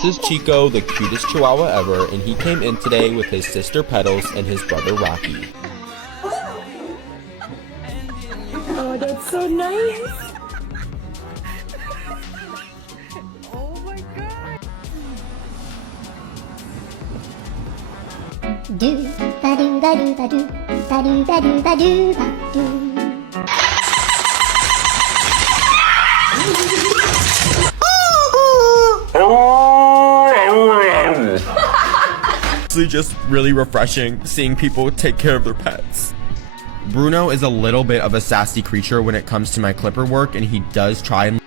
This is Chico, the cutest chihuahua ever, and he came in today with his sister Petals and his brother Rocky. Oh, that's so nice. Oh my god. Do ba do ba do ba do ba do ba do ba do ba do. It's just really refreshing seeing people take care of their pets. Bruno is a little bit of a sassy creature when it comes to my clipper work, and he does try and